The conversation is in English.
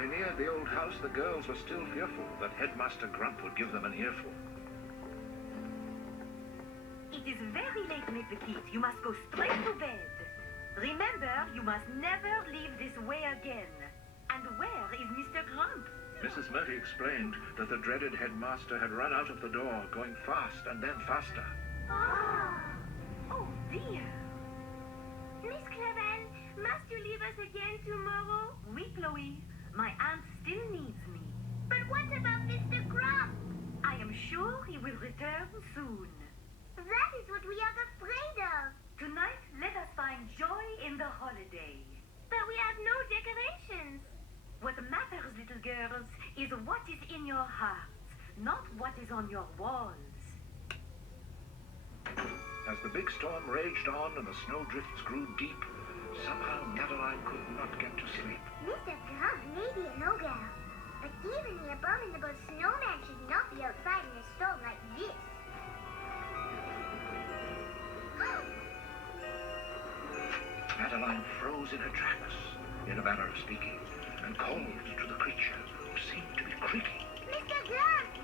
they neared the old house, the girls were still fearful that Headmaster Grump would give them an earful. It is very late, Midwicket. You must go straight to bed. Remember, you must never leave this way again. And where is Mr. Grump? Mrs. Murphy explained that the dreaded headmaster had run out of the door, going fast and then faster. Oh dear. Miss Cleven, must you leave us again tomorrow? Oui, Chloe. My aunt still needs me. But what about Mr. Grump? I am sure he will return soon. That is what we are afraid of. Tonight, let us find joy in the holiday. But we have no decorations. What matters, little girls, is what is in your hearts, not what is on your walls. As the big storm raged on and the snowdrifts grew deep, somehow Madeline could not get to sleep. Mr. Grump may be a no-go, but even the abominable snowman should not be outside in a storm like this. Madeline froze in her tracks, in a manner of speaking, and called to the creature, who seemed to be creaking. Mr. Grump!